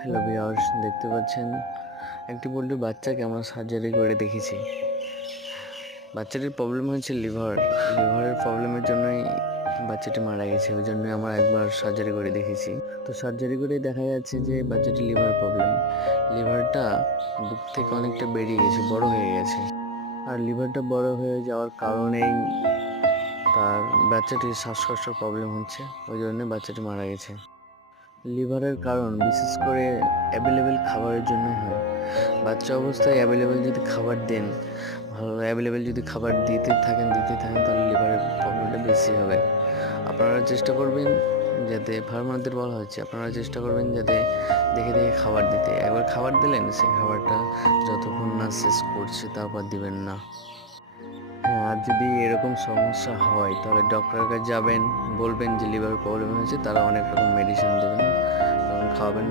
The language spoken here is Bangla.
হ্যালো ভিউয়ার্স, দেখতে পাচ্ছেন একটি পোল্ট্রির বাচ্চাকে আমরা সার্জারি করে দেখেছি। বাচ্চাটির প্রবলেম হয়েছে লিভারের প্রবলেমের জন্যই বাচ্চাটি মারা গেছে। ওই জন্যই আমরা একবার সার্জারি করে দেখেছি। তো সার্জারি করে দেখা যাচ্ছে যে বাচ্চাটির লিভার প্রবলেম, লিভারটা বুক থেকে অনেকটা বেরিয়ে গেছে, বড় হয়ে গেছে। আর লিভারটা বড় হয়ে যাওয়ার কারণেই তার বাচ্চাটির শ্বাসকষ্টের প্রবলেম হচ্ছে, ওই জন্য বাচ্চাটি মারা গেছে। লিভারের কারণ বিশেষ করে অ্যাভেলেবেল খাবারের জন্যই হয়। বাচ্চা অবস্থায় অ্যাভেলেবেল যদি খাবার দেন, ভালো অ্যাভেলেবেল যদি খাবার দিতে থাকেন তাহলে লিভারের প্রবলেমটা বেশি হবে। আপনারা চেষ্টা করবেন যাতে, ফার্মারদের বলা হচ্ছে, আপনারা চেষ্টা করবেন যাতে দেখে দেখে খাবার দিতে। একবার খাবার দিলেন, সেই খাবারটা যতক্ষণ না শেষ করছে তারপর দিবেন না। হ্যাঁ, আর যদি এরকম সমস্যা হয় তাহলে ডক্টরের কাছে যাবেন, বলবেন যে লিভার প্রবলেম হয়েছে, তারা অনেক রকম মেডিসিন দেবেন, তখন খাওয়াবেন।